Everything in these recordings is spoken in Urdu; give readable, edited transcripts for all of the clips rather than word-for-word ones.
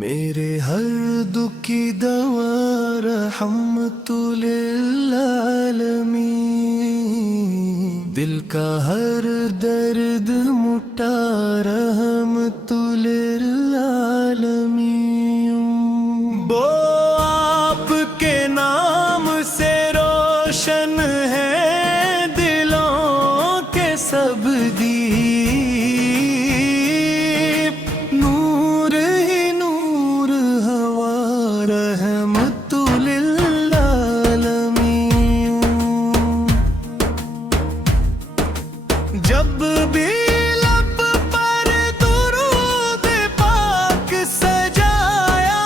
میرے ہر دکھ کی دوا رحمت للعالمین، دل کا ہر درد مٹا رحمت للعالمین۔ وہ آپ کے نام سے روشن ہے دلوں کے سب دیپ، نور ہی نور ہوا رحمت للعالمین۔ جب بھی لب پر درود پاک سجایا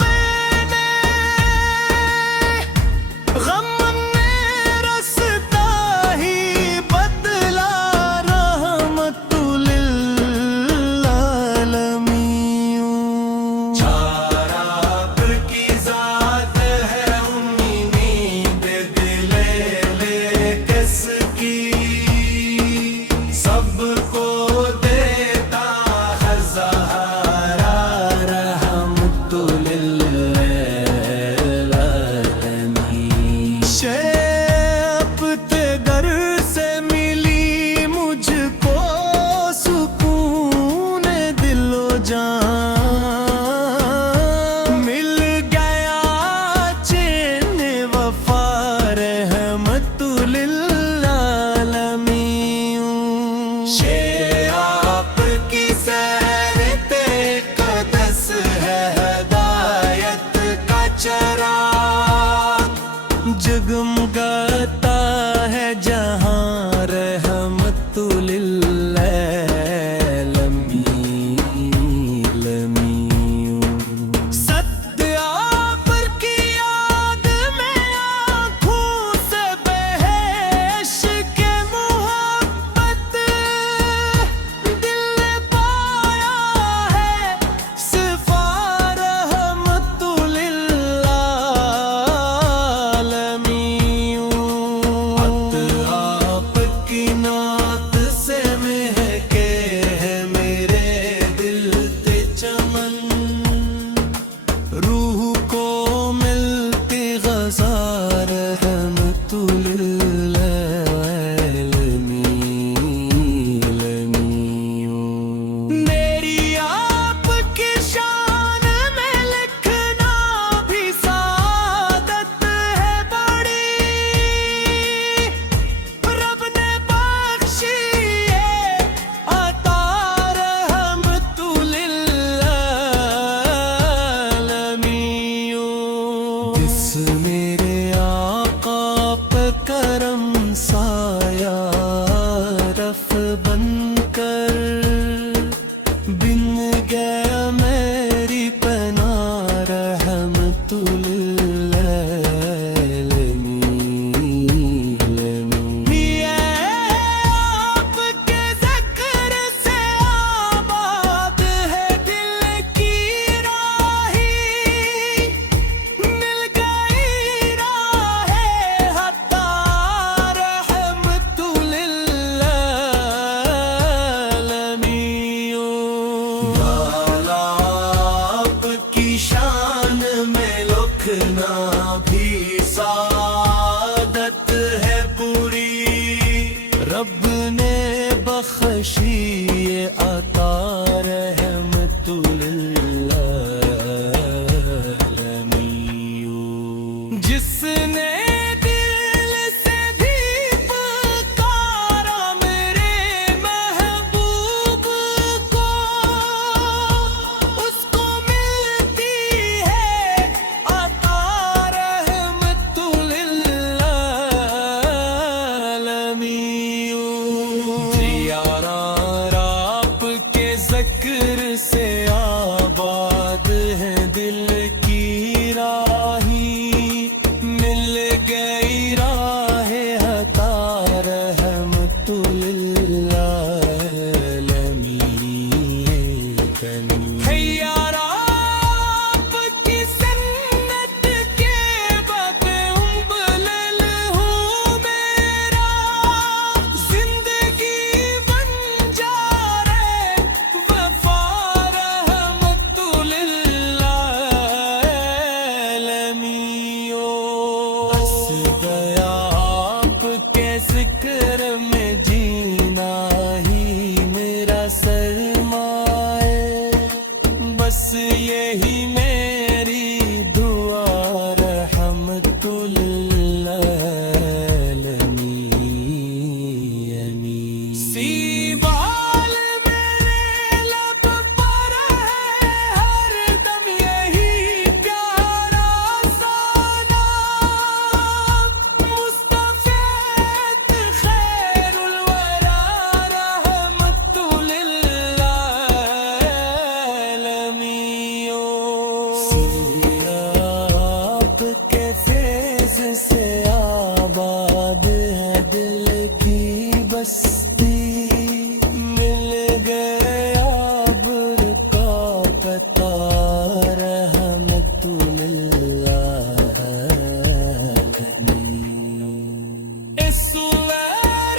میں نے، غم نے رستا ہی بدلا رحمت للعالمین۔ چار آپ کی ذات ہے امید دل لے کس کی، سب کو دیتا ہے سہارا رحمت للعالمین۔ شیبت در سے ملی مجھ کو سکون دل و جان، مل گیا چین وفا رحمت للعالمین۔ آپ کی سیر پہ قدس ہے ہدایت کا چراغ، جگمگاتا ہے جہاں رحمت للعالمین۔ ست آپ کی یاد میں آنکھوں سے بہش کے محبت، دل نے پایا ہے صفا رحمت للعالمین۔ خط آپ کی نعت سے مہکے ہیں میرے دل تے چمن، روح کو ملتی غذا رحمت للعالمین۔ میری آپ کی شان میں لکھنا بھی سعادت ہے بڑی، رب نے بخشی ہے عطا رحمت للعالمین۔ جس میرے آقا پہ کرم سایہ رف بن کر، بن گیا میری پناہ رحمت للعالمین۔ یہ آپ کے ذکر سے آباد ہے دل کی راہی، مل گئی راہ حتا رحمت للعالمین۔ والا آپ کی شان میں لکھنا بھی سعادت ہے پوری، رب نے بخشی یہ عطا رحمت للعالمین۔ جس نے دل سے بھی پکارا میرے محبوب کو، اس کو ملتی ہے عطا رحمت للعالمین۔ زیارہ آپ کے ذکر سے آباد ہے دل کی راہی، مل یہی میری دعا رحمت للعالمین سیبال میرے لب پر ہے ہر دم یہی پیارا سا نام مصطفیٰ خیر الورا رحمت للعالمین آپ کے فیض سے آباد ہے دل کی بستی مل گیا ابر کا پتا رحمت للعالمین اس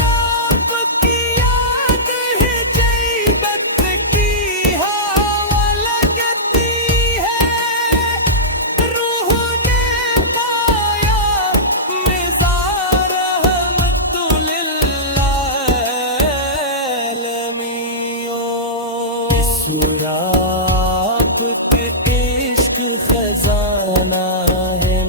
آپ کی یاد ہی جیبت کی ہوا لگتی ہے روح نے پایا مزار رحمت للعالمین اس آپ کے عشق خزانہ ہے